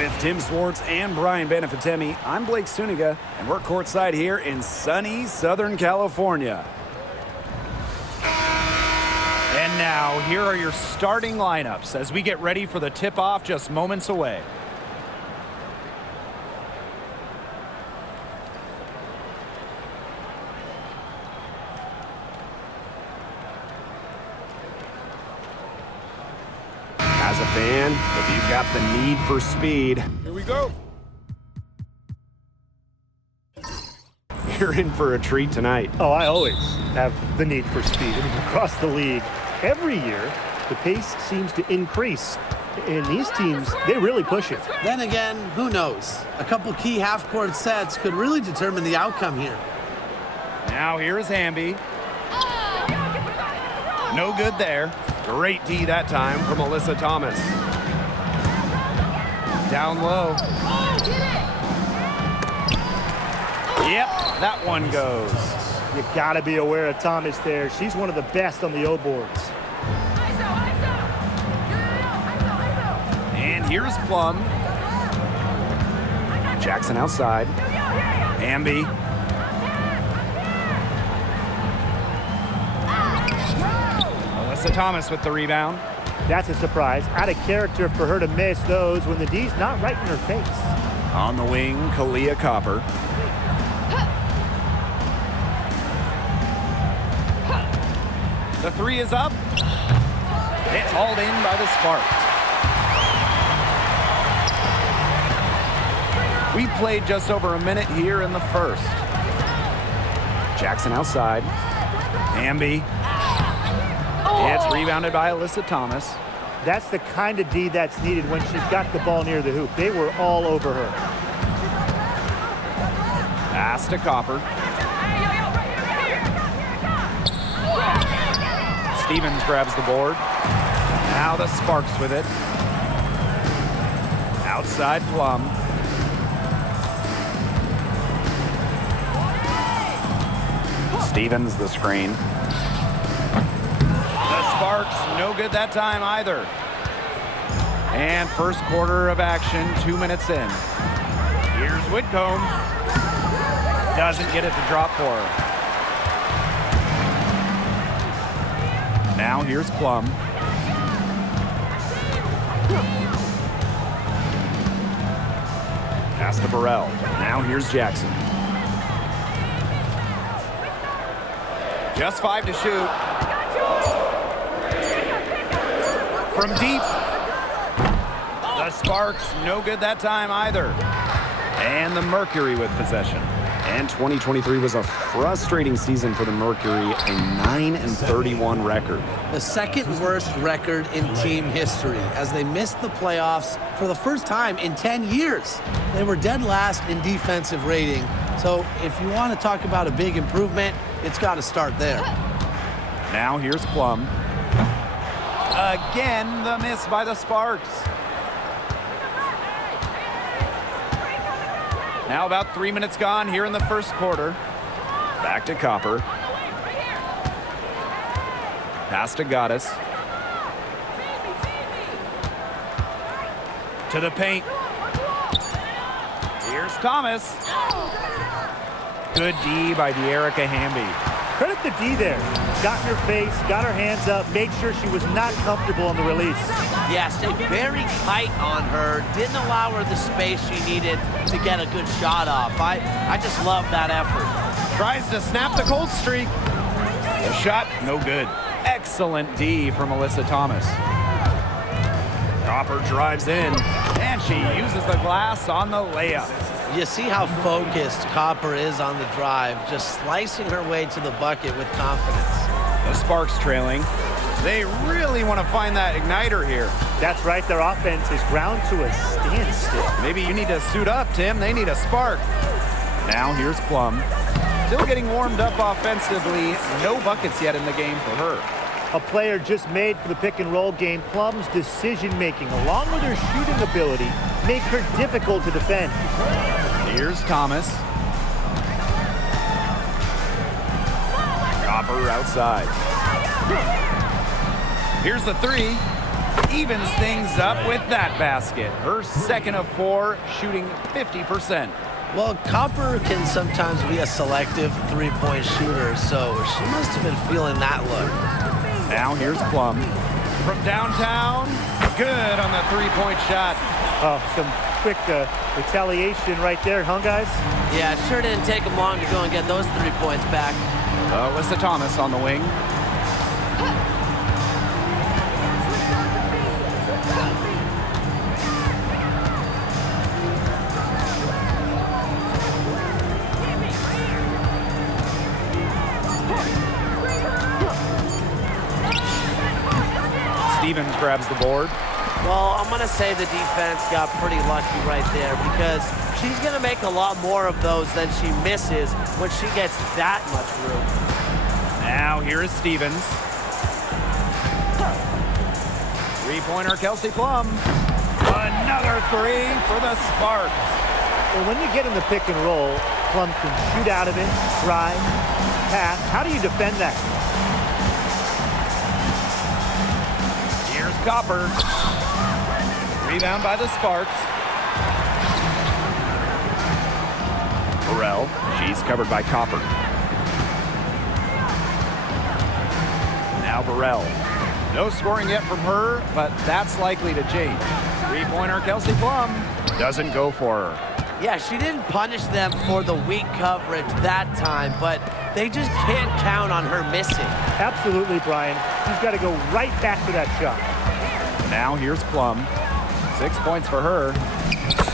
With Tim Swartz and Brian Benefitemi, I'm Blake Suniga, and we're courtside here in sunny Southern California. And now, here are your starting lineups as we get ready for the tip-off just moments away. As a fan, if you've got the need for speed, Here we go. you're in for a treat tonight. Oh, I always have the need for speed. I mean, across the league, every year, the pace seems to increase. And these teams, they really push it. Then again, who knows? A couple key half-court sets could really determine the outcome here. Now here's Hamby. No good there. Great D that time from Alyssa Thomas. Down low. Yep, that one goes. You got to be aware of Thomas there. She's one of the best on the O boards. And here's Plum. Jackson outside. Hamby. Alyssa Thomas with the rebound. That's a surprise. Out of character for her to miss those when the D's not right in her face. On the wing, Kalia Copper. The three is up. It's hauled in by the Sparks. We played just over a minute here in the first. Jackson outside. Hamby. It's rebounded by Alyssa Thomas. That's the kind of D that's needed when she's got the ball near the hoop. They were all over her. Pass to Copper. Stevens grabs the board. Now the Sparks with it. Outside Plum. Stevens the screen. The Sparks, no good that time either. And first quarter of action, 2 minutes in. Here's Whitcomb. Doesn't get it to drop for her. Now here's Plum. Pass to Burrell. Now here's Jackson. Just 5 to shoot. From deep. The Sparks, no good that time either. And the Mercury with possession. And 2023 was a frustrating season for the Mercury, a 9-31 record. The second worst record in team history as they missed the playoffs for the first time in 10 years. They were dead last in defensive rating. So if you want to talk about a big improvement, it's got to start there. Now here's Plum. Again, the miss by the Sparks. Now about 3 minutes gone here in the first quarter. Back to Copper. Pass to Goddess. To the paint. Here's Thomas. Good D by De'Erica Hamby. Credit the D there. Got in her face, got her hands up, made sure she was not comfortable on the release. Yeah, stayed very tight on her. Didn't allow her the space she needed to get a good shot off. I just love that effort. Tries to snap the cold streak. The shot, no good. Excellent D from Alyssa Thomas. Copper drives in, and she uses the glass on the layup. You see how focused Copper is on the drive, just slicing her way to the bucket with confidence. The Sparks trailing. They really want to find that igniter here. That's right, their offense is ground to a standstill. Maybe you need to suit up, Tim. They need a spark. Now here's Plum. Still getting warmed up offensively. No buckets yet in the game for her. A player just made for the pick and roll game. Plum's decision-making, along with her shooting ability, make her difficult to defend. Here's Thomas. Copper outside. Here's the three. Evens things up with that basket. Her second of 4, shooting 50%. Well, Copper can sometimes be a selective three-point shooter, so she must have been feeling that look. Now here's Plum. From downtown, good on the three-point shot. Oh, some quick retaliation right there, huh, guys? Yeah, it sure didn't take them long to go and get those 3 points back. Alyssa Thomas on the wing. Stevens grabs the board. Well, I'm going to say the defense got pretty lucky right there because she's going to make a lot more of those than she misses when she gets that much room. Now here is Stevens. Three-pointer Kelsey Plum. Another 3 for the Sparks. Well, when you get in the pick and roll, Plum can shoot out of it, drive, pass. How do you defend that? Here's Copper. Rebound by the Sparks. Burrell. She's covered by Copper. Now Burrell. No scoring yet from her, but that's likely to change. Three-pointer Kelsey Plum. Doesn't go for her. Yeah, she didn't punish them for the weak coverage that time, but they just can't count on her missing. Absolutely, Brian. She's got to go right back to that shot. Now here's Plum. 6 points for her.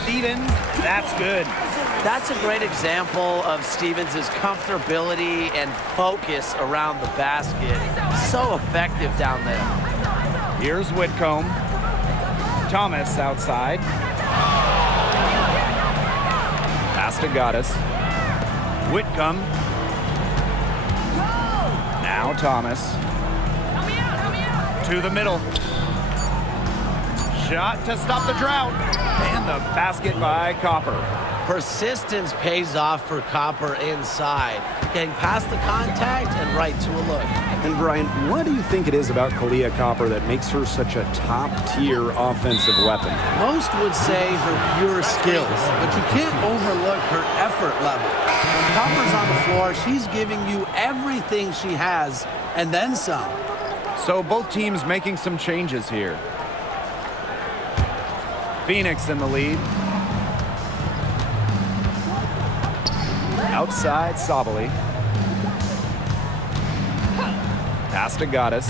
Stevens, that's good. That's a great example of Stevens' comfortability and focus around the basket. So effective down there. Here's Whitcomb. Thomas outside. Pass to Goddess. Whitcomb. Now Thomas. To the middle. Shot to stop the drought. And the basket by Copper. Persistence pays off for Copper inside, getting past the contact and right to a look. And Brian, what do you think it is about Kalia Copper that makes her such a top-tier offensive weapon? Most would say her pure skills, but you can't overlook her effort level. When Copper's on the floor, she's giving you everything she has and then some. So both teams making some changes here. Phoenix in the lead. Outside, Sabali. Pass to Goddess.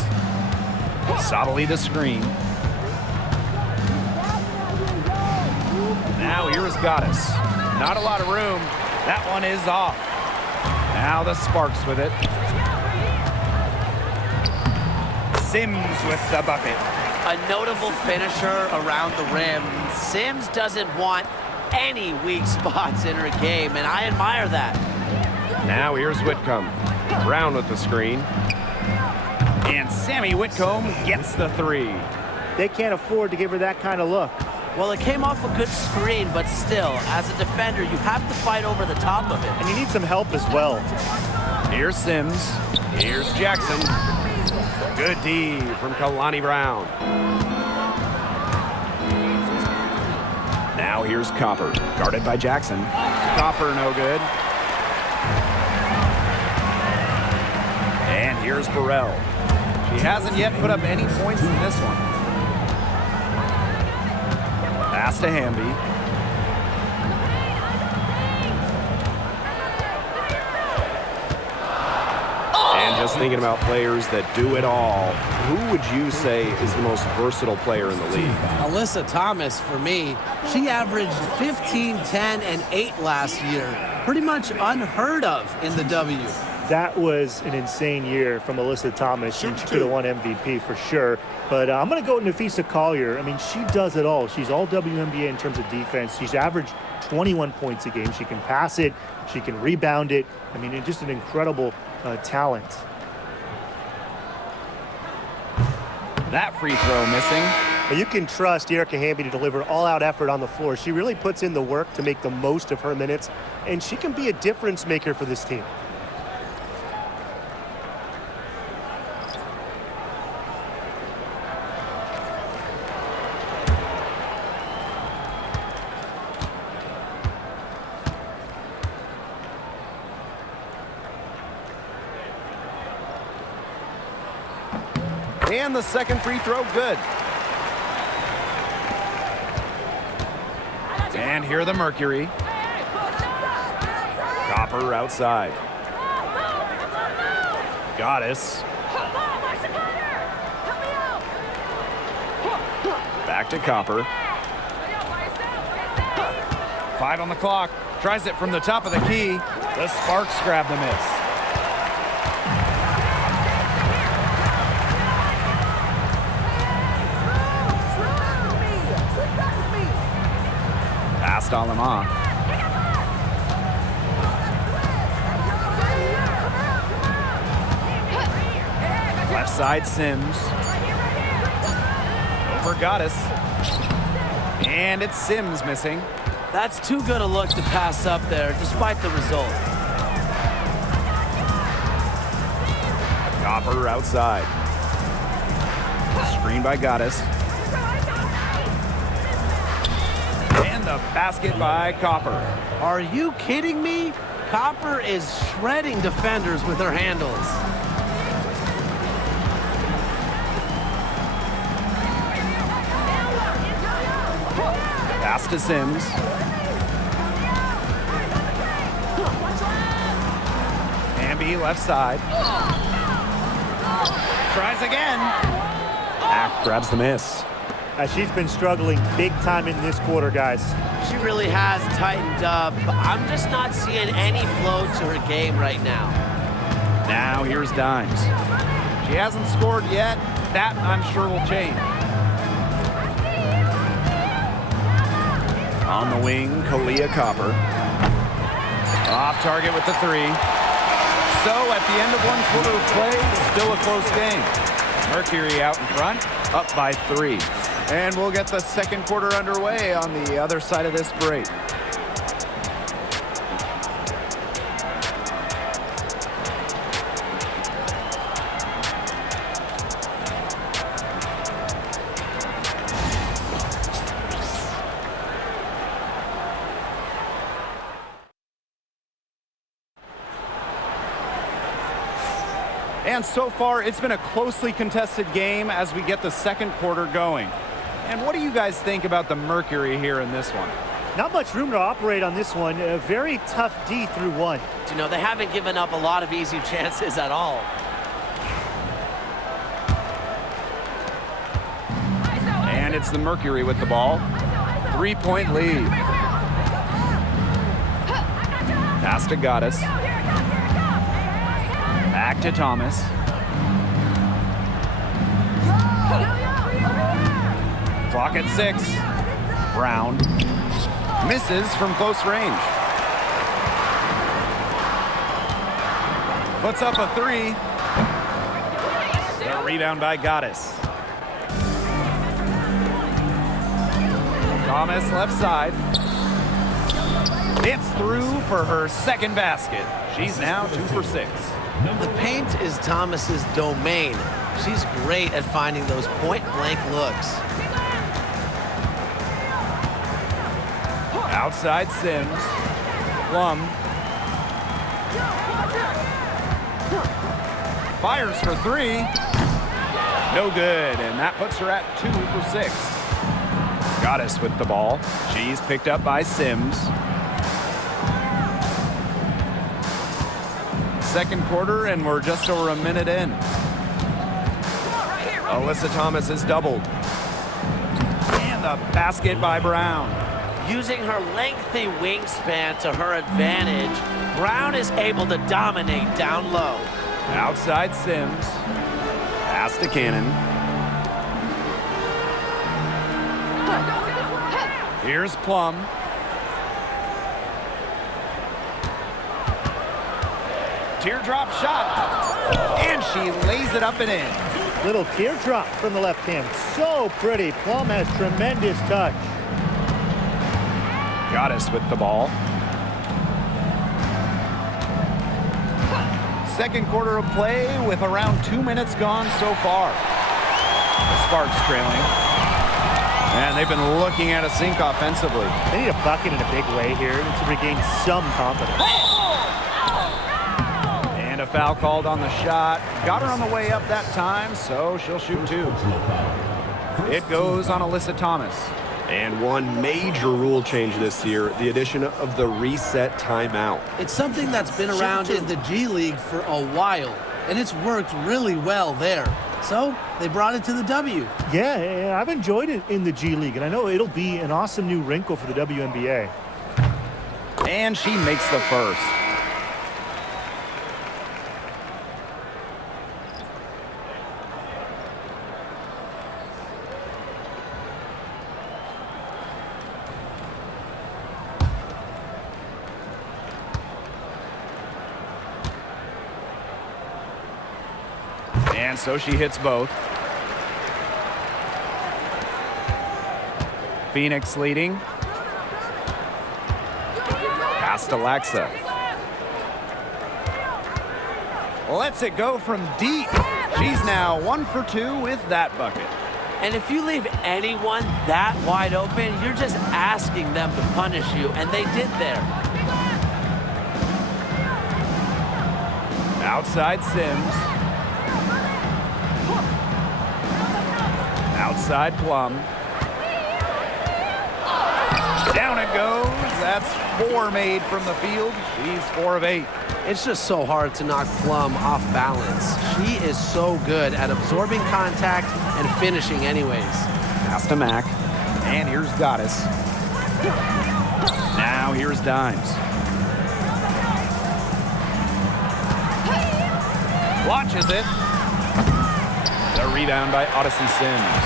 Sabali the screen. Now here is Goddess. Not a lot of room. That one is off. Now the Sparks with it. Sims with the bucket. A notable finisher around the rim. Sims doesn't want any weak spots in her game, and I admire that. Now here's Whitcomb. Brown with the screen. And Sammy Whitcomb gets the 3. They can't afford to give her that kind of look. Well, it came off a good screen, but still, as a defender, you have to fight over the top of it. And you need some help as well. Here's Sims. Here's Jackson. Good D from Kalani Brown. Now here's Copper, guarded by Jackson. Copper no good. And here's Burrell. She hasn't yet put up any points in this one. Pass to Hamby. And just thinking about players that do it all, who would you say is the most versatile player in the league? Alyssa Thomas, for me, she averaged 15, 10, and 8 last year. Pretty much unheard of in the W. That was an insane year from Alyssa Thomas, and she could have won MVP for sure. But I'm going to go with Nafisa Collier. I mean, she does it all. She's all WNBA in terms of defense. She's averaged 21 points a game. She can pass it. She can rebound it. I mean, just an incredible talent. That free throw missing. But you can trust Erica Hamby to deliver all-out effort on the floor. She really puts in the work to make the most of her minutes, and she can be a difference maker for this team. And the second free throw, good. And here the Mercury. Copper outside. Goddess. Back to Copper. 5 on the clock. Tries it from the top of the key. The Sparks grab the miss. Past Alama. Left side Sims. Over Goddess. And it's Sims missing. That's too good a look to pass up there, despite the result. Copper outside. Screen by Goddess. And the basket by Copper. Are you kidding me? Copper is shredding defenders with her handles. Pass to Sims. Ambi left side. Tries again. Ack grabs the miss. She's been struggling big time in this quarter, guys. She really has tightened up. I'm just not seeing any flow to her game right now. Now here's Dimes. She hasn't scored yet. That, I'm sure, will change. On the wing, Kalia Copper. Off target with the 3. So at the end of one quarter of play, still a close game. Mercury out in front, up by 3. And we'll get the second quarter underway on the other side of this break. And so far, it's been a closely contested game as we get the second quarter going. And what do you guys think about the Mercury here in this one? Not much room to operate on this one. A very tough D through 1. You know, they haven't given up a lot of easy chances at all. And it's the Mercury with the ball. 3-point lead. Pass to Goddess. Back to Thomas. Clock at 6. Brown misses from close range. Puts up a 3. The rebound by Goddess. Thomas left side. It's through for her second basket. She's now 2 for 6. The paint is Thomas's domain. She's great at finding those point-blank looks. Outside Sims. Plum. Fires for 3. No good, and that puts her at 2 for 6. Goddess with the ball. She's picked up by Sims. Second quarter, and we're just over a minute in. Alyssa Thomas is doubled. And the basket by Brown. Using her lengthy wingspan to her advantage, Brown is able to dominate down low. Outside Sims. Pass to Cannon. Here's Plum. Teardrop shot. And she lays it up and in. Little teardrop from the left hand. So pretty. Plum has tremendous touch. Goddess with the ball. Second quarter of play with around 2 minutes gone so far. The Sparks trailing. And they've been looking at a sink offensively. They need a bucket in a big way here to regain some confidence. And a a foul called on the shot. Got her on the way up that time, so she'll shoot 2. It goes on Alyssa Thomas. And one major rule change this year, the addition of the reset timeout. It's something that's been around in the G League for a while, and it's worked really well there. So they brought it to the W. Yeah, I've enjoyed it in the G League, and I know it'll be an awesome new wrinkle for the WNBA. And she makes the first. And so she hits both. Phoenix leading. Pass to Laxa. Lets it go from deep. She's now 1 for 2 with that bucket. And if you leave anyone that wide open, you're just asking them to punish you, and they did there. Outside Sims. Outside Plum. Down it goes. That's 4 made from the field. She's 4 of 8. It's just so hard to knock Plum off balance. She is so good at absorbing contact and finishing anyways. Pass to Mack. And here's Goddess. Now here's Dimes. Watches it. The rebound by Odyssey Sims.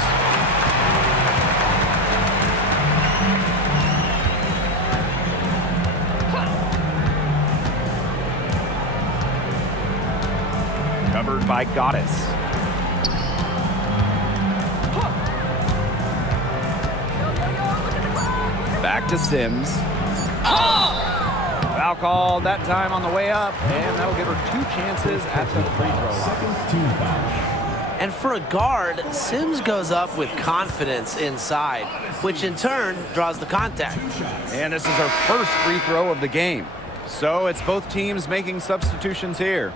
Covered by Goddess. Back to Sims. Foul called that time on the way up, and that'll give her 2 chances at the free throw line. And for a guard, Sims goes up with confidence inside, which in turn draws the contact. And this is her first free throw of the game. So it's both teams making substitutions here.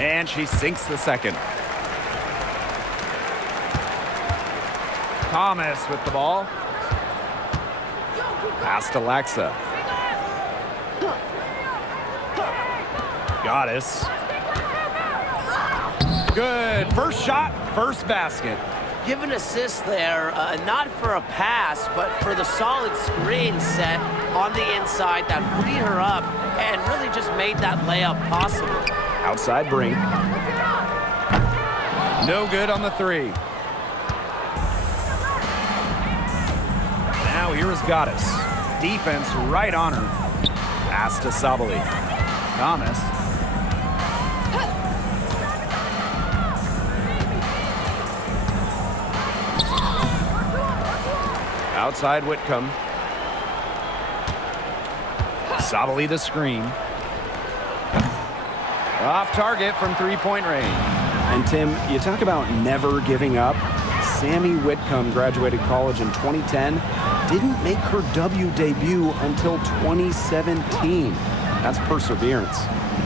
And she sinks the second. Thomas with the ball. Pass to Laxa. Goddess. Good. First shot, first basket. Give an assist there, not for a pass, but for the solid screen set on the inside that freed her up and really just made that layup possible. Outside Brink. No good on the 3. Now here is Goddess. Defense right on her. Pass to Sabali. Thomas. Outside Whitcomb. Sabali the screen. Off target from 3-point range. And Tim, you talk about never giving up. Sammy Whitcomb graduated college in 2010, didn't make her W debut until 2017. That's perseverance.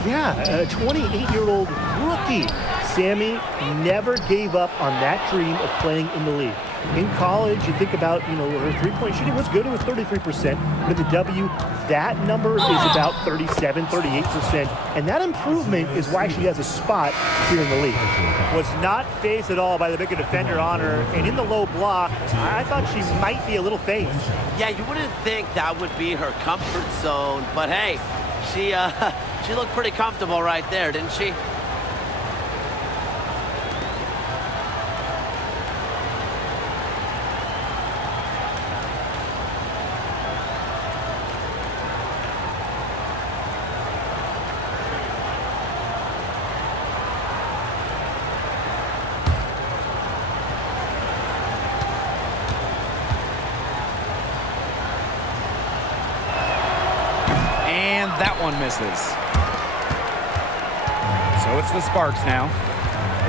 Yeah, a 28-year-old rookie. Sammy never gave up on that dream of playing in the league. In college, you think about, her three-point shooting was good. It was 33%. But in the W, that number is about 37, 38%. And that improvement is why she has a spot here in the league. Was not phased at all by the bigger defender on her. And in the low block, I thought she might be a little phased. Yeah, you wouldn't think that would be her comfort zone. But hey, she looked pretty comfortable right there, didn't she? That one misses. So it's the Sparks now.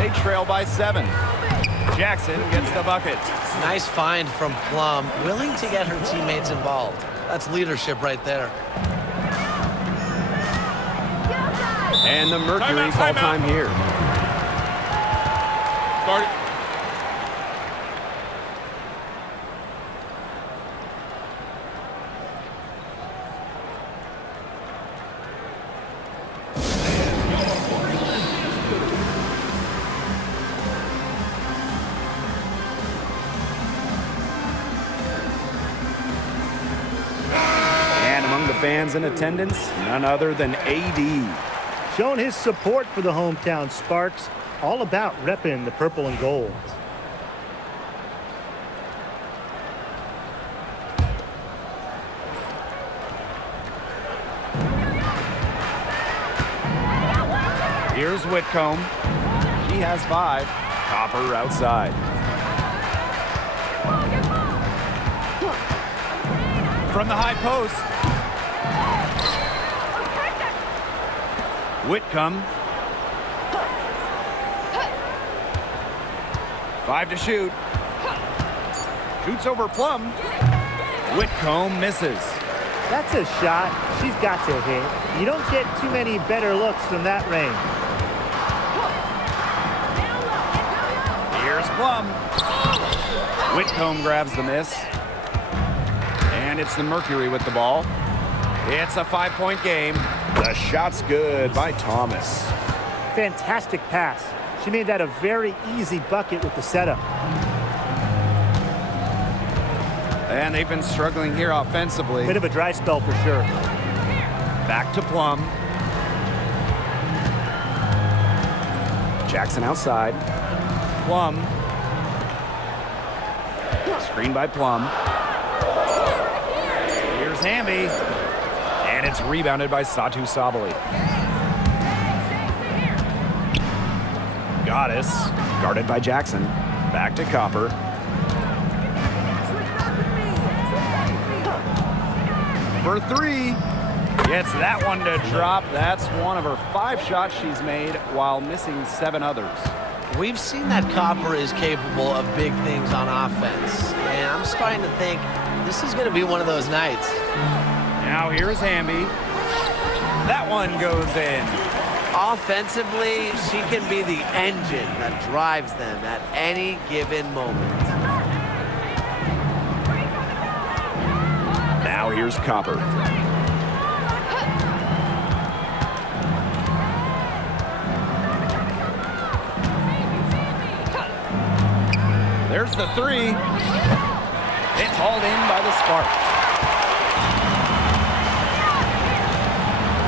They trail by 7. Jackson gets the bucket. Nice find from Plum, willing to get her teammates involved. That's leadership right there. And the Mercury call time here. Start it. And among the fans in attendance, none other than AD. Showing his support for the hometown Sparks, all about repping the purple and gold. Here's Whitcomb. He has 5. Copper outside. From the high post. Whitcomb. 5 to shoot. Shoots over Plum. Whitcomb misses. That's a shot she's got to hit. You don't get too many better looks from that range. Here's Plum. Whitcomb grabs the miss. And it's the Mercury with the ball. It's a 5-point game. The shot's good by Thomas. Fantastic pass. She made that a very easy bucket with the setup. And they've been struggling here offensively. Bit of a dry spell for sure. Back to Plum. Jackson outside. Plum. Screen by Plum. Here's Hamby. And it's rebounded by Satu Sabali. Goddess. Guarded by Jackson. Back to Copper. For 3. Gets that one to drop. That's one of her 5 shots she's made while missing 7 others. We've seen that Copper is capable of big things on offense. And I'm starting to think this is going to be one of those nights. Now here's Hamby. That one goes in. Offensively, she can be the engine that drives them at any given moment. Now here's Copper. There's the 3. It's hauled in by the Sparks.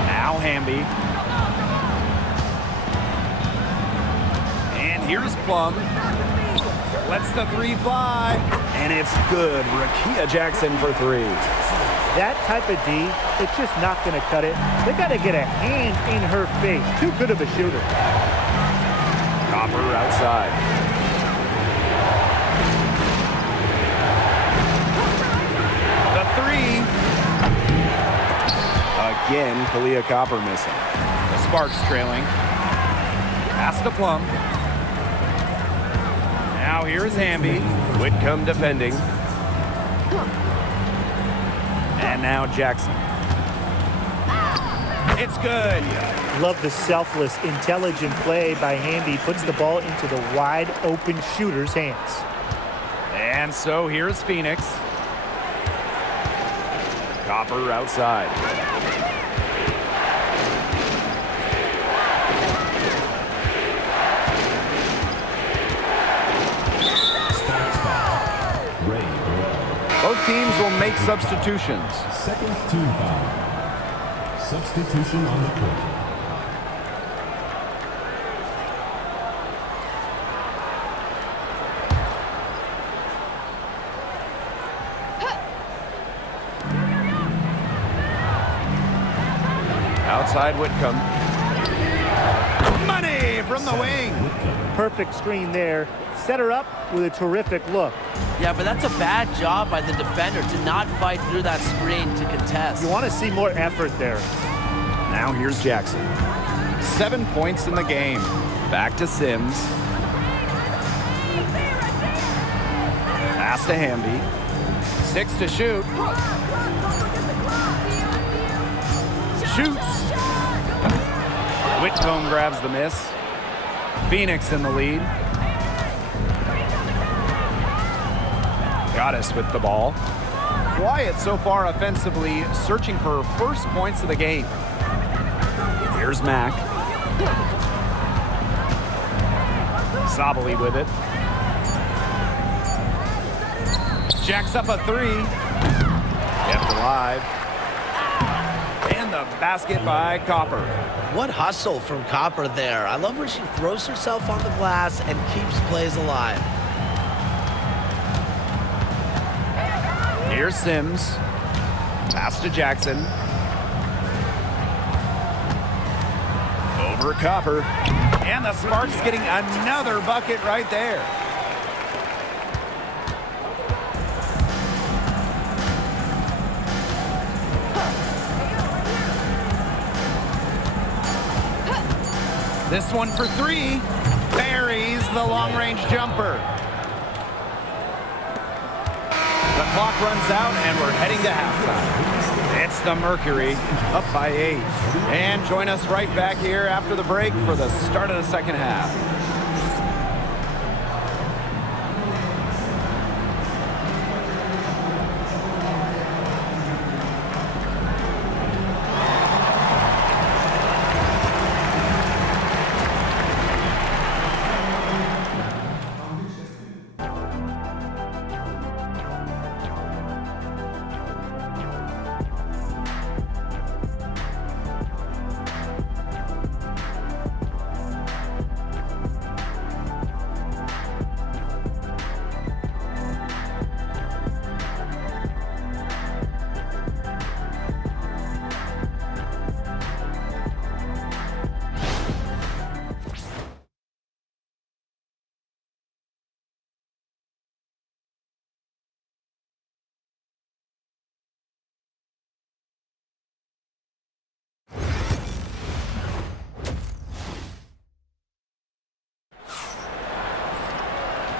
Now Hamby. And here's Plum. Lets the 3 fly. And it's good. Rakia Jackson for 3. That type of D, it's just not going to cut it. They got to get a hand in her face. Too good of a shooter. Copper outside. The 3. Again, Kalia Copper missing. The Sparks trailing. Pass to Plum. Now here's Hamby. Whitcomb defending. And now Jackson. It's good. Love the selfless, intelligent play by Hamby. Puts the ball into the wide open shooter's hands. And so here's Phoenix. Copper outside. Both teams will make substitutions. Second team foul. Substitution on the court. Outside Whitcomb. Money from the wing. Perfect screen there. Set her up with a terrific look. Yeah, but that's a bad job by the defender to not fight through that screen to contest. You want to see more effort there. Now here's Jackson. 7 points in the game. Back to Sims. Pass to Hamby. 6 to shoot. Shoots. Whitcomb grabs the miss. Phoenix in the lead. Goddess with the ball. Quiet so far offensively, searching for first points of the game. Here's Mack. Sabali with it. Jacks up a 3. Kept alive. And the basket by Copper. What hustle from Copper there. I love where she throws herself on the glass and keeps plays alive. Here's Sims. Pass to Jackson. Over Copper. And the Sparks getting another bucket right there. This one for 3. Buries the long-range jumper. The clock runs out, and we're heading to halftime. It's the Mercury, up by 8. And join us right back here after the break for the start of the second half.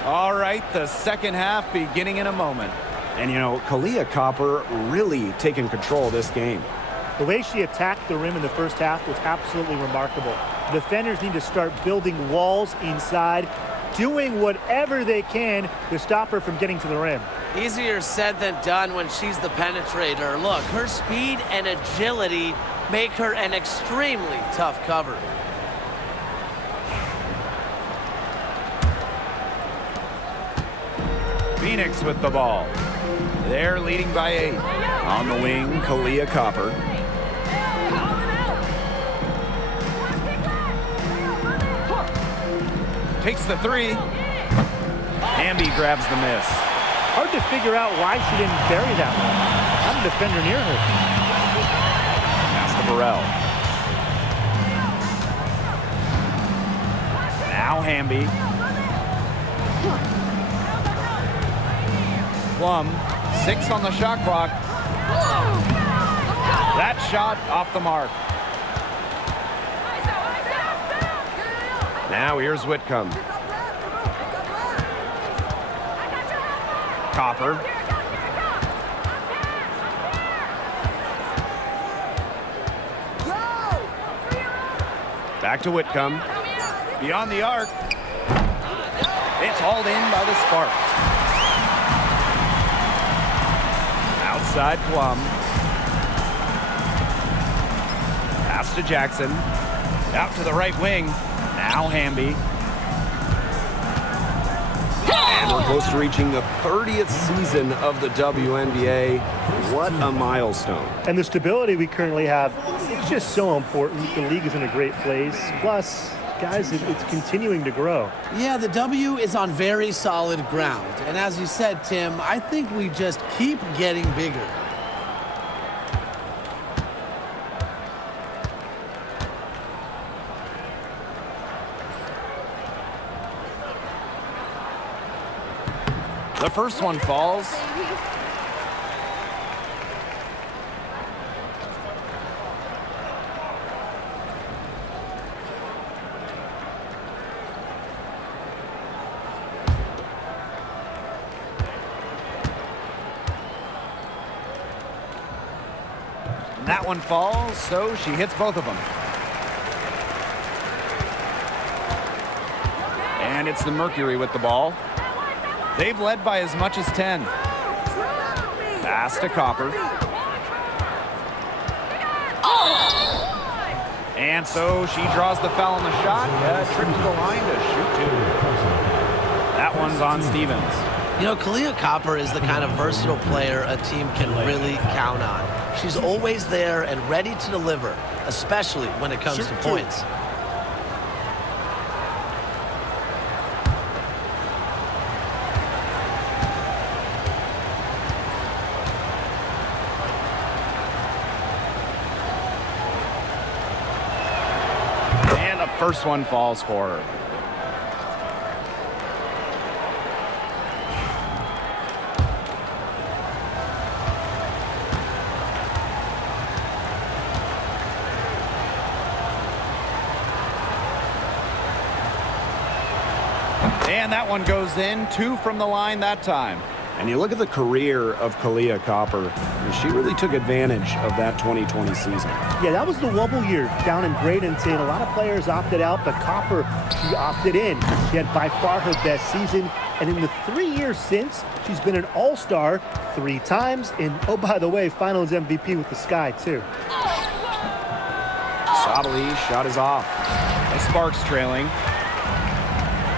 All right, the second half beginning in a moment. And, you know, Kalia Copper really taking control of this game. The way she attacked the rim in the first half was absolutely remarkable. Defenders need to start building walls inside, doing whatever they can to stop her from getting to the rim. Easier said than done when she's the penetrator. Look, her speed and agility make her an extremely tough cover. Phoenix with the ball. They're leading by 8. On the wing, Kalia Copper. Takes the 3. Hamby grabs the miss. Hard to figure out why she didn't bury that one. Not a defender near her. Pass to Burrell. Now Hamby. Plum, 6 on the shot clock. That shot off the mark. Now here's Whitcomb. Copper. Back to Whitcomb. Beyond the arc. It's hauled in by the Sparks. Outside Plum. Pass to Jackson. Out to the right wing. Now Hamby. And we're close to reaching the 30th season of the WNBA. What a milestone. And the stability we currently have, it's just so important. The league is in a great place. Plus, guys, it's continuing to grow. Yeah, the W is on very solid ground. And as you said, Tim, I think we just keep getting bigger. The first one falls. That one falls, so she hits both of them. And it's the Mercury with the ball. They've led by as much as 10. Pass to Copper. And so she draws the foul on the shot. Trip to the line to shoot two. That one's on Stevens. You know, Kalia Copper is the kind of versatile player a team can really count on. She's always there and ready to deliver, especially when it comes to points. First one falls for her. And that one goes in. 2 from the line that time. And you look at the career of Kalia Copper, and she really took advantage of that 2020 season. Yeah, that was the wobble year down in Bradenton. A lot of players opted out, but Copper, she opted in. She had by far her best season. And in the 3 years since, she's been an all-star 3 times. And, oh, by the way, Finals MVP with the Sky, too. Sabali shot is off. The Sparks trailing.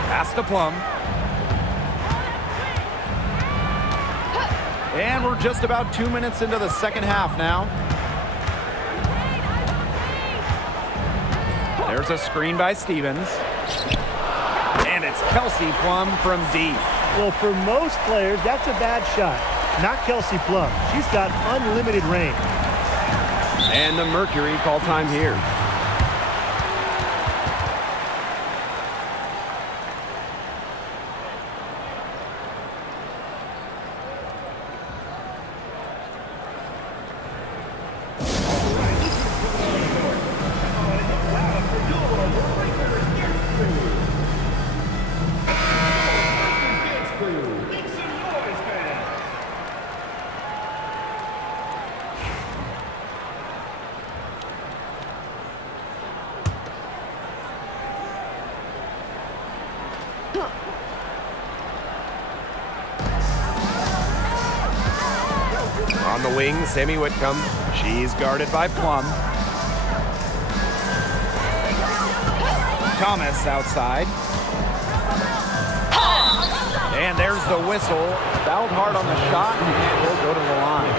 Pass to Plum. And we're just about 2 minutes into the second half now. There's a screen by Stevens. And it's Kelsey Plum from deep. Well, for most players, that's a bad shot. Not Kelsey Plum. She's got unlimited range. And the Mercury call time here. On the wing, Sammy Whitcomb. She's guarded by Plum. Thomas outside. And there's the whistle. Fouled hard on the shot, and will go to the line.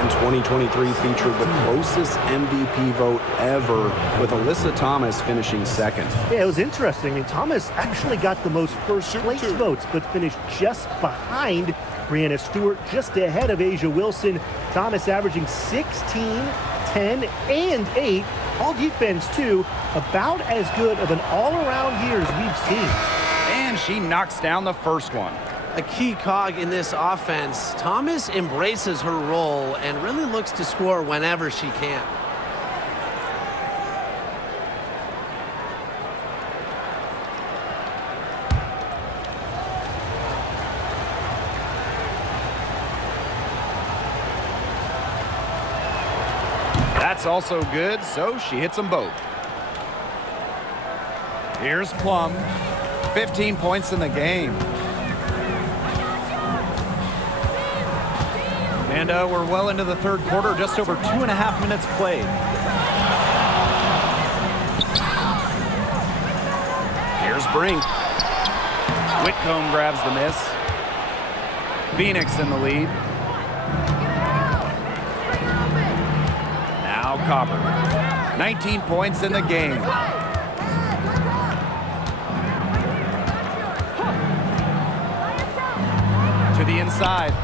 And 2023 featured the closest MVP vote ever, with Alyssa Thomas finishing second. Yeah, it was interesting. I mean, Thomas actually got the most first-place votes, but finished just behind Brianna Stewart, just ahead of Asia Wilson. Thomas averaging 16, 10, and 8. All defense, too. About as good of an all-around year as we've seen. And she knocks down the first one. A key cog in this offense. Thomas embraces her role and really looks to score whenever she can. That's also good, so she hits them both. Here's Plum. 15 points in the game. And we're well into the third quarter, just over 2.5 minutes played. Here's Brink. Whitcomb grabs the miss. Phoenix in the lead. Now Copper. 19 points in the game. To the inside.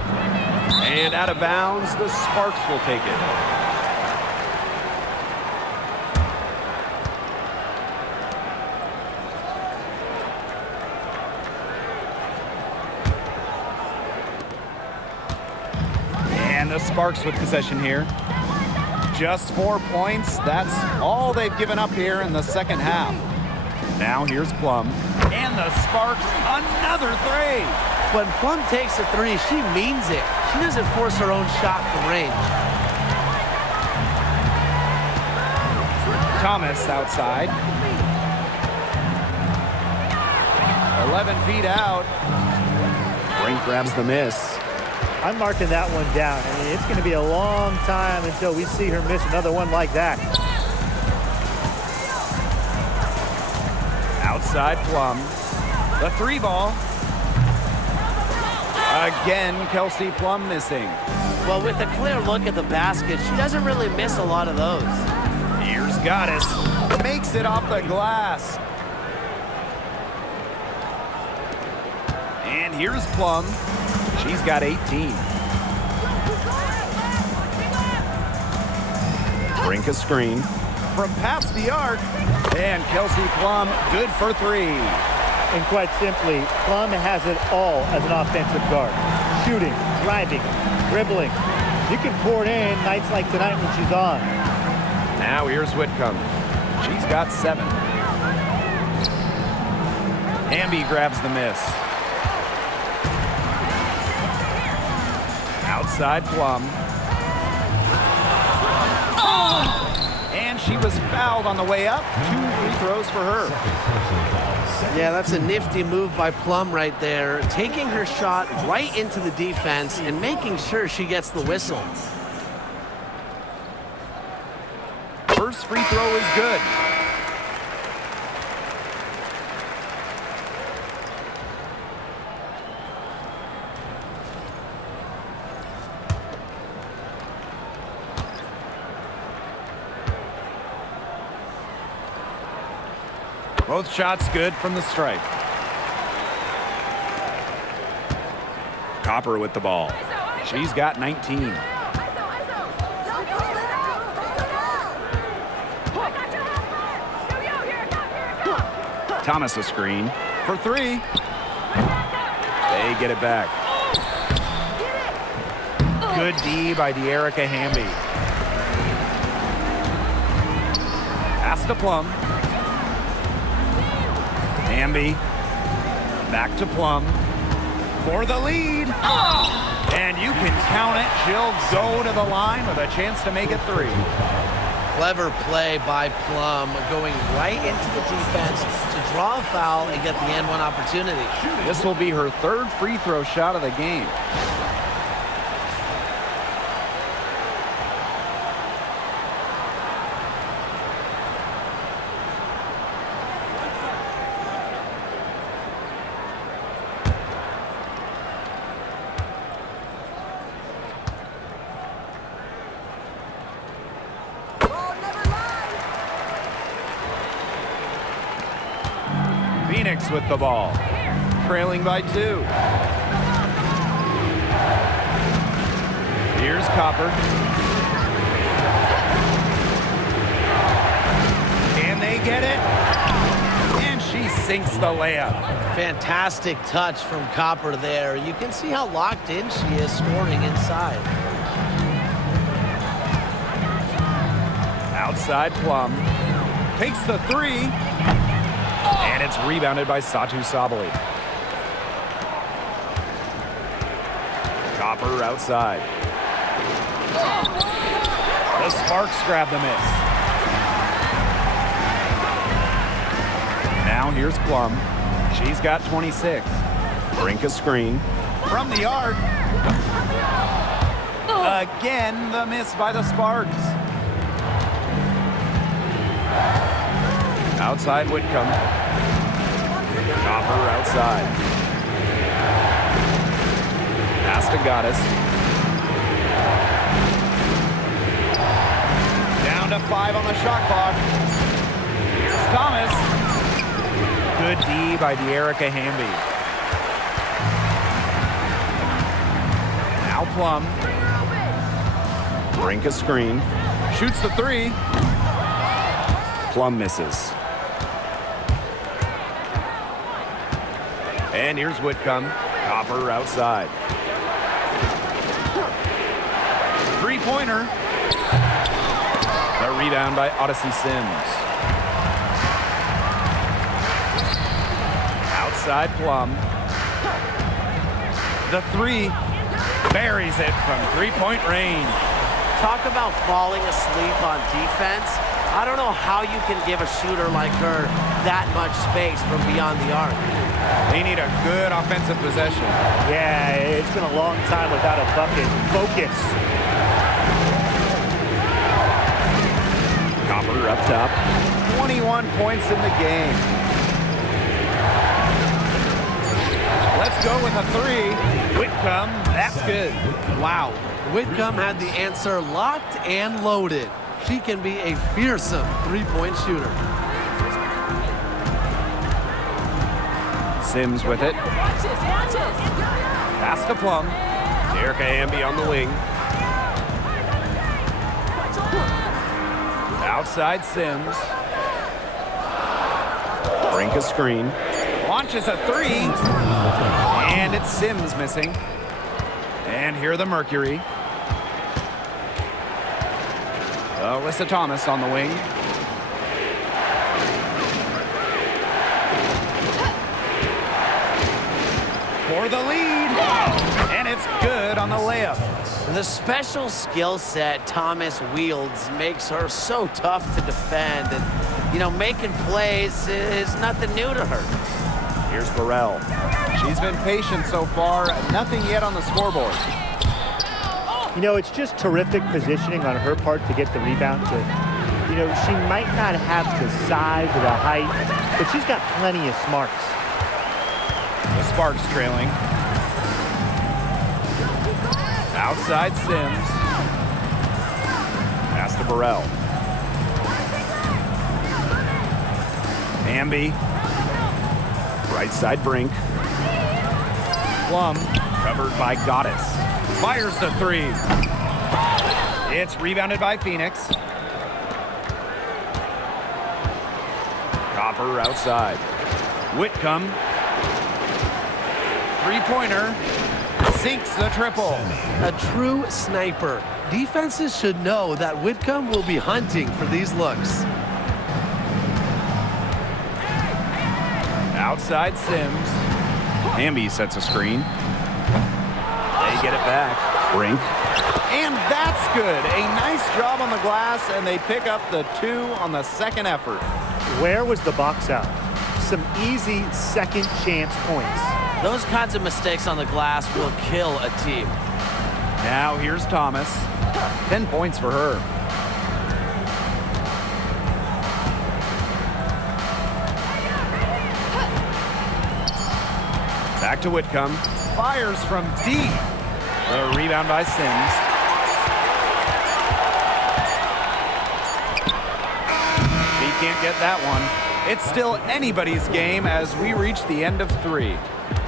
And out of bounds, the Sparks will take it. And the Sparks with possession here. Just 4 points. That's all they've given up here in the second half. Now here's Plum. And the Sparks, another three. When Plum takes a three, she means it. She doesn't force her own shot from range. Thomas outside. 11 feet out. Brink grabs the miss. I'm marking that one down. I mean, it's going to be a long time until we see her miss another one like that. Outside Plum. The 3 ball. Again, Kelsey Plum missing. Well, with a clear look at the basket, she doesn't really miss a lot of those. Here's Goddess. Makes it off the glass. And here's Plum. She's got 18. Brink a screen. From past the arc. And Kelsey Plum, good for 3. And quite simply, Plum has it all as an offensive guard. Shooting, driving, dribbling. You can pour it in nights like tonight when she's on. Now here's Whitcomb. She's got 7. Hamby grabs the miss. Outside Plum. And she was fouled on the way up. 2 free throws for her. Yeah, that's a nifty move by Plum right there, taking her shot right into the defense and making sure she gets the whistle. First free throw is good. Both shots good from the stripe. Copper with the ball. She's got 19. Thomas a screen for 3. They get it back. Good D by De'Erica Hamby. Pass to Plum. Hamby back to Plum for the lead. And you can count it. She'll go to the line with a chance to make it 3. Clever play by Plum, going right into the defense to draw a foul and get the and one opportunity. This will be her 3rd free throw shot of the game. Phoenix with the ball, trailing by 2. Here's Copper. Can they get it? And she sinks the layup. Fantastic touch from Copper there. You can see how locked in she is scoring inside. Outside Plum. Takes the 3. And it's rebounded by Satu Sabali. Copper outside. The Sparks grab the miss. Now here's Plum. She's got 26. Brink a screen. From the arc. Again, the miss by the Sparks. Outside Whitcomb. Copper outside. Pass to Goddess. Down to 5 on the shot clock. Here's Thomas. Good D by De'Erica Hamby. Now Plum. Brink a screen. Shoots the 3. Plum misses. And here's Whitcomb. Copper outside. 3-pointer. The rebound by Odyssey Sims. Outside Plum. The 3. Buries it from 3-point range. Talk about falling asleep on defense. I don't know how you can give a shooter like her that much space from beyond the arc. They need a good offensive possession. Yeah, it's been a long time without a bucket. Focus. Copper up top. 21 points in the game. Let's go with a three. Whitcomb, that's good. Wow. Whitcomb had the answer locked and loaded. She can be a fearsome three-point shooter. Sims with it. Pass to Plum. Erica Amby on the wing. Outside Sims. Brink a screen. Launches a three. And it's Sims missing. And here are the Mercury. Alyssa Thomas on the wing. For the lead. And it's good on the layup. The special skill set Thomas wields makes her so tough to defend. And, you know, making plays is nothing new to her. Here's Burrell. She's been patient so far. Nothing yet on the scoreboard. You know, it's just terrific positioning on her part to get the rebound. You know, she might not have the size or the height, but she's got plenty of smarts. The Sparks trailing. Outside Sims. Pass to Burrell. Amby. Right side Brink. Plum, covered by Goddess. Fires the three. It's rebounded by Phoenix. Copper outside. Whitcomb. Three-pointer. Sinks the triple. A true sniper. Defenses should know that Whitcomb will be hunting for these looks. Outside Sims. Amby sets a screen. They get it back. Brink. And that's good. A nice job on the glass, and they pick up the two on the second effort. Where was the box out? Some easy second chance points. Those kinds of mistakes on the glass will kill a team. Now here's Thomas. 10 points for her. Back to Whitcomb. Fires from deep. The rebound by Sims. He can't get that one. It's still anybody's game as we reach the end of three.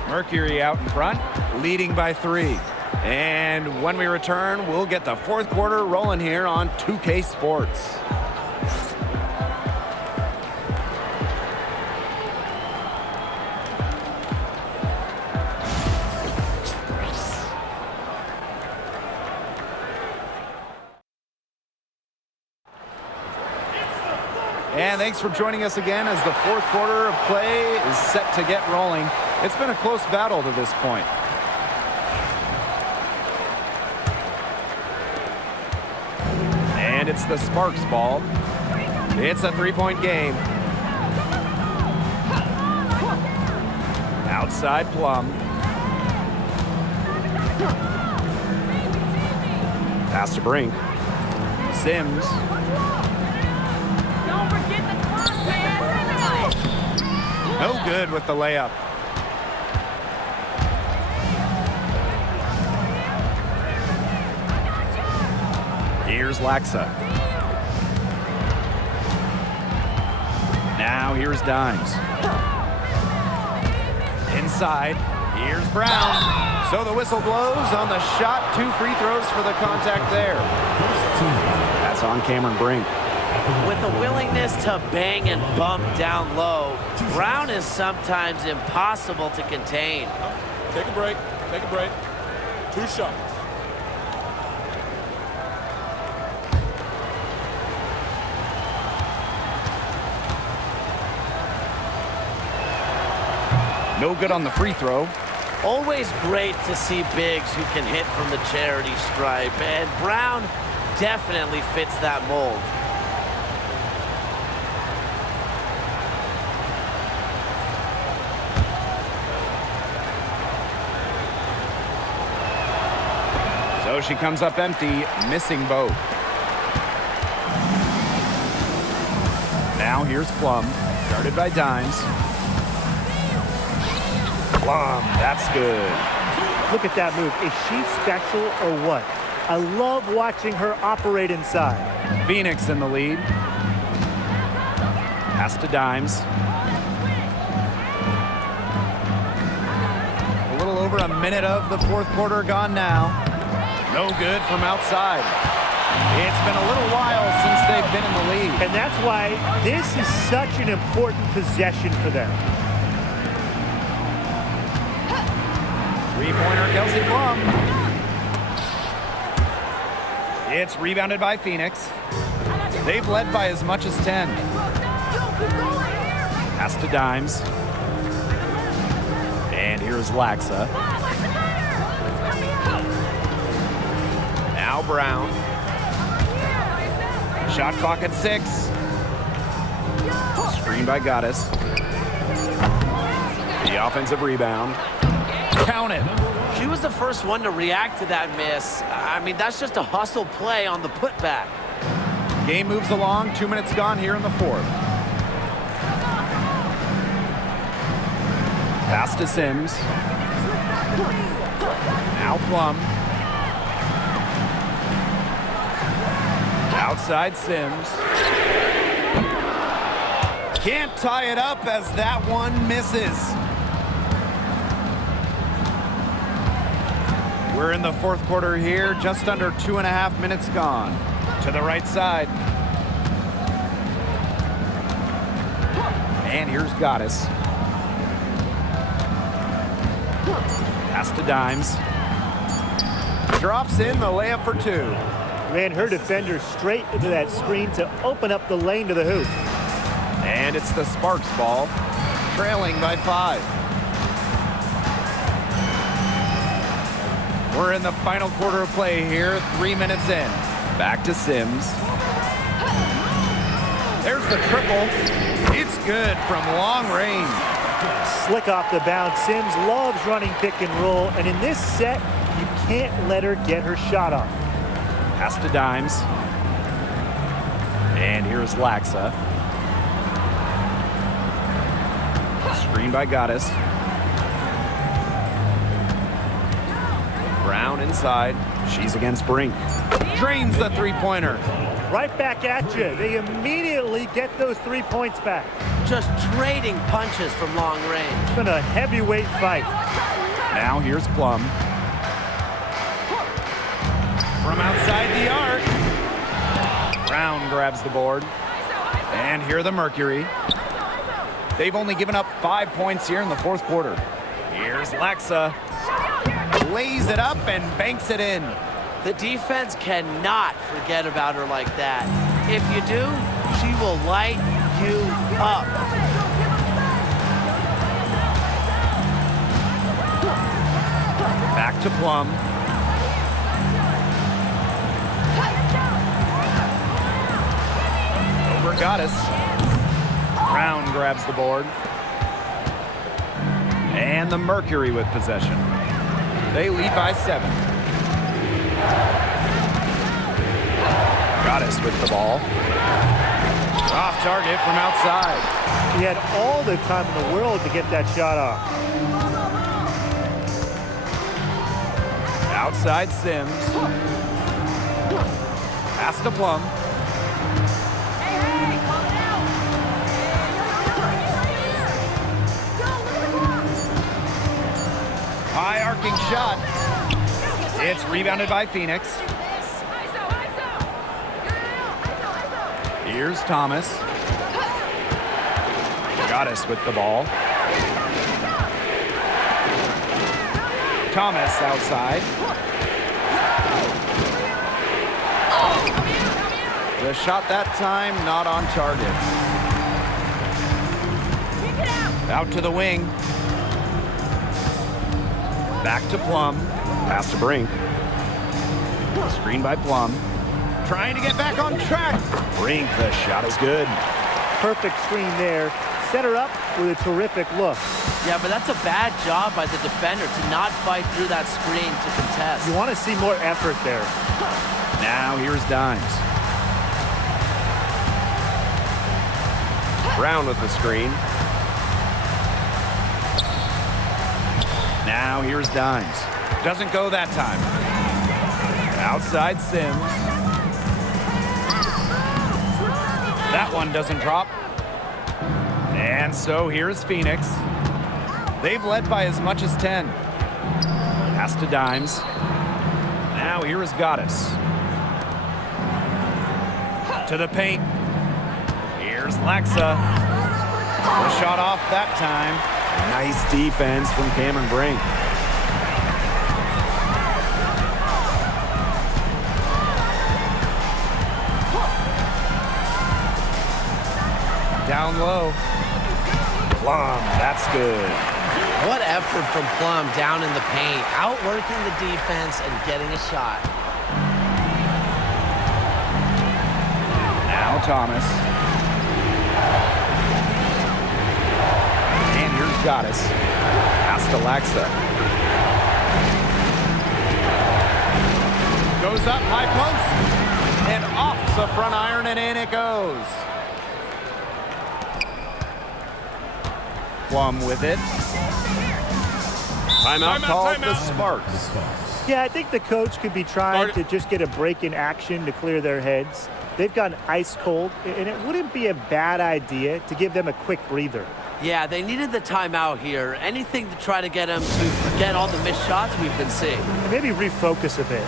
Mercury out in front, leading by three. And when we return, we'll get the fourth quarter rolling here on 2K Sports. And thanks for joining us again as the fourth quarter of play is set to get rolling. It's been a close battle to this point. And it's the Sparks ball. It's a three-point game. Outside Plum. Pass to Brink. Sims. No good with the layup. Here's Laxa. Now here's Dimes. Inside, here's Brown. So the whistle blows on the shot. 2 free throws for the contact there. That's on Cameron Brink. With a willingness to bang and bump down low, Brown is sometimes impossible to contain. Take a break. Take a break. 2 shots. No good on the free throw. Always great to see bigs who can hit from the charity stripe, and Brown definitely fits that mold. So she comes up empty, missing both. Now here's Plum, guarded by Dimes. Plum, that's good. Look at that move. Is she special or what? I love watching her operate inside. Phoenix in the lead. Pass to Dimes. A little over a minute of the fourth quarter gone now. No good from outside. It's been a little while since they've been in the lead. And that's why this is such an important possession for them. Three-pointer, Kelsey Plum. It's rebounded by Phoenix. They've led by as much as 10. Pass to Dimes. And here's Laxa. Now Brown. Shot clock at 6. Screen by Goddess. The offensive rebound. Count it. She was the first one to react to that miss. I mean, that's just a hustle play on the putback. Game moves along. 2 minutes gone here in the fourth. Pass to Sims. Now Plum. Outside Sims. Can't tie it up as that one misses. We're in the fourth quarter here, just under 2.5 minutes gone. To the right side. And here's Goddess. Pass to Dimes. Drops in the layup for 2. Ran her defender straight into that screen to open up the lane to the hoop. And it's the Sparks ball, trailing by 5. We're in the final quarter of play here, 3 minutes in. Back to Sims. There's the triple. It's good from long range. Slick off the bounce. Sims loves running pick and roll, and in this set, you can't let her get her shot off. Pass to Dimes. And here's Laxa. Screen by Goddess. Brown inside. She's against Brink. Drains the three-pointer. Right back at you. They immediately get those 3 points back. Just trading punches from long range. It's been a heavyweight fight. Now here's Plum. From outside the arc. Brown grabs the board. And here the Mercury. They've only given up 5 points here in the fourth quarter. Here's Laxa. Lays it up and banks it in. The defense cannot forget about her like that. If you do, she will light you up. Back to Plum. Over Goddess. Brown grabs the board. And the Mercury with possession. They lead by 7. Goddess with the ball. Off target from outside. He had all the time in the world to get that shot off. Outside Sims. Pass to Plum. High arcing shot. It's rebounded by Phoenix. Here's Thomas. Goddess with the ball. Thomas outside. The shot that time not on target. Out to the wing. Back to Plum. Pass to Brink. Screen by Plum. Trying to get back on track. Brink, the shot is good. Perfect screen there. Set her up with a terrific look. Yeah, but that's a bad job by the defender to not fight through that screen to contest. You want to see more effort there. Now here's Dimes. Brown with the screen. Now here's Dimes. Doesn't go that time. Outside Sims. That one doesn't drop. And so here's Phoenix. They've led by as much as 10. Pass to Dimes. Now here is Goddess. To the paint. Here's Lexa. The shot off that time. Nice defense from Cameron Brink. Down low. Plum, that's good. What effort from Plum down in the paint, outworking the defense and getting a shot. Now Thomas. And here's Goddess. Pass to Lexa. Goes up high post. And off the front iron and in it goes. Plum with it. Timeout called the timeout. Sparks. Yeah, I think the coach could be trying to just get a break in action to clear their heads. They've gotten ice cold, and it wouldn't be a bad idea to give them a quick breather. Yeah, they needed the timeout here. Anything to try to get them to forget all the missed shots we've been seeing. And maybe refocus a bit.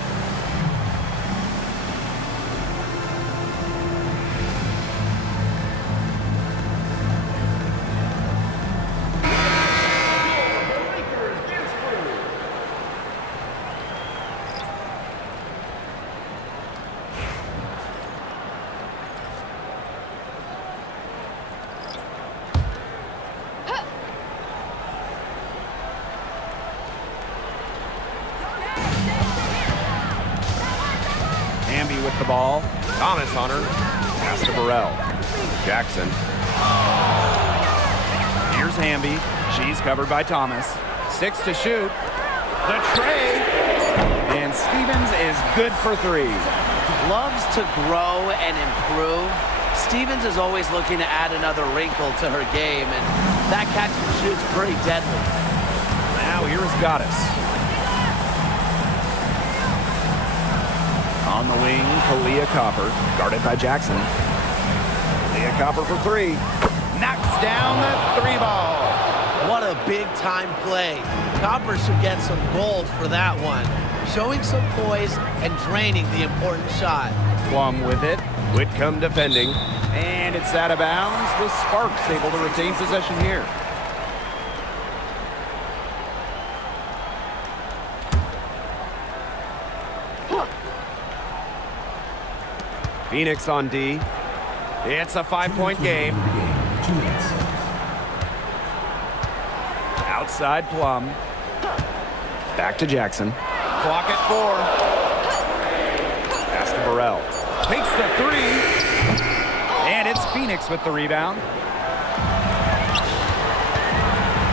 Hamby with the ball. Thomas on her. Pass to Burrell. Jackson. Here's Hamby. She's covered by Thomas. 6 to shoot. The tray. And Stevens is good for 3. Loves to grow and improve. Stevens is always looking to add another wrinkle to her game, and that catch and shoot's pretty deadly. Now here's Goddess. On the wing, Kalia Copper, guarded by Jackson. Kalia Copper for 3. Knocks down the 3 ball. What a big-time play. Copper should get some gold for that one. Showing some poise and draining the important shot. Plum with it. Whitcomb defending. And it's out of bounds. The Sparks able to retain possession here. Phoenix on D. It's a 5-point game. Outside Plum. Back to Jackson. Clock at 4. Pass to Burrell. Takes the 3. And it's Phoenix with the rebound.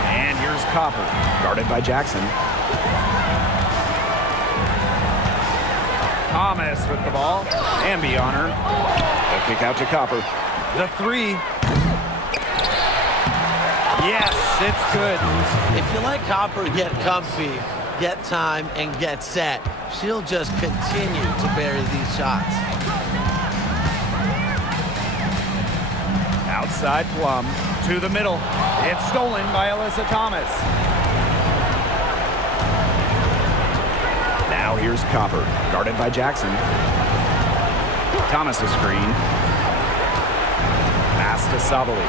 And here's Copper, guarded by Jackson. Thomas with the ball. Hamby on her. They'll kick out to Copper. The 3. Yes, it's good. If you let Copper get comfy, get time, and get set, she'll just continue to bury these shots. Outside Plum to the middle. It's stolen by Alyssa Thomas. Now here's Copper, guarded by Jackson. Thomas a screen. Pass to Sabali.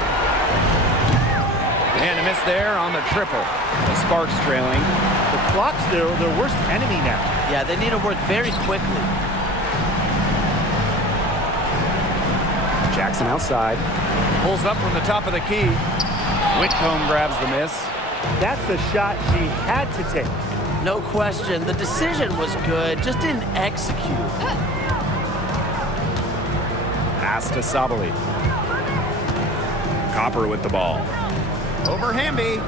And a miss there on the triple. The Sparks trailing. The clock's their worst enemy now. Yeah, they need to work very quickly. Jackson outside. Pulls up from the top of the key. Whitcomb grabs the miss. That's the shot she had to take. No question. The decision was good, just didn't execute. Pass to Sabali. Copper with the ball. Over Hamby.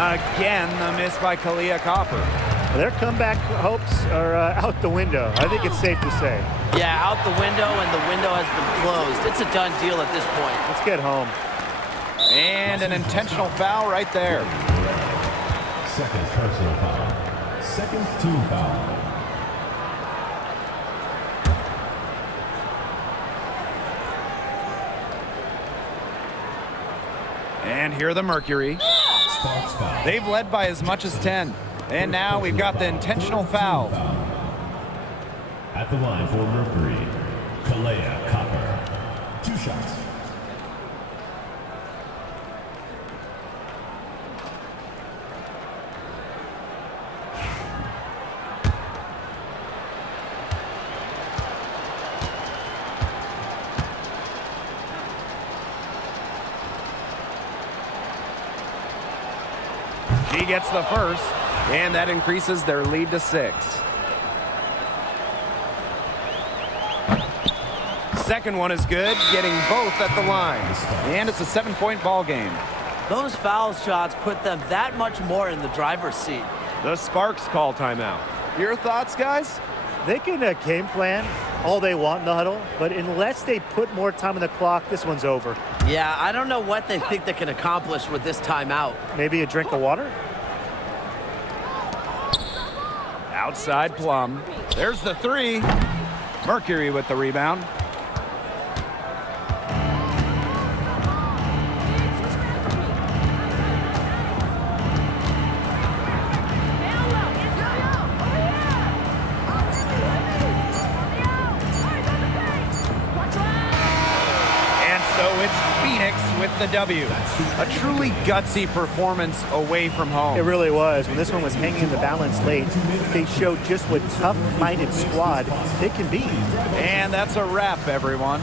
Again, the miss by Kalia Copper. Their comeback hopes are out the window. I think it's safe to say. Yeah, out the window, and the window has been closed. It's a done deal at this point. Let's get home. And an intentional foul right there. Second personal foul. Second team foul. And here are the Mercury. Sparks foul. They've led by as much as 10. And now we've got the intentional foul. At the line for Mercury, Kalea Copper. 2 shots. She gets the first, and that increases their lead to 6. Second one is good, getting both at the line. And it's a 7-point ball game. Those foul shots put them that much more in the driver's seat. The Sparks call timeout. Your thoughts, guys? They can game plan all they want in the huddle, but unless they put more time on the clock, this one's over. Yeah, I don't know what they think they can accomplish with this timeout. Maybe a drink of water? Outside Plum. There's the 3. Mercury with the rebound. With the W. A truly gutsy performance away from home. It really was. When this one was hanging in the balance late, they showed just what tough-minded squad they can be. And that's a wrap, everyone.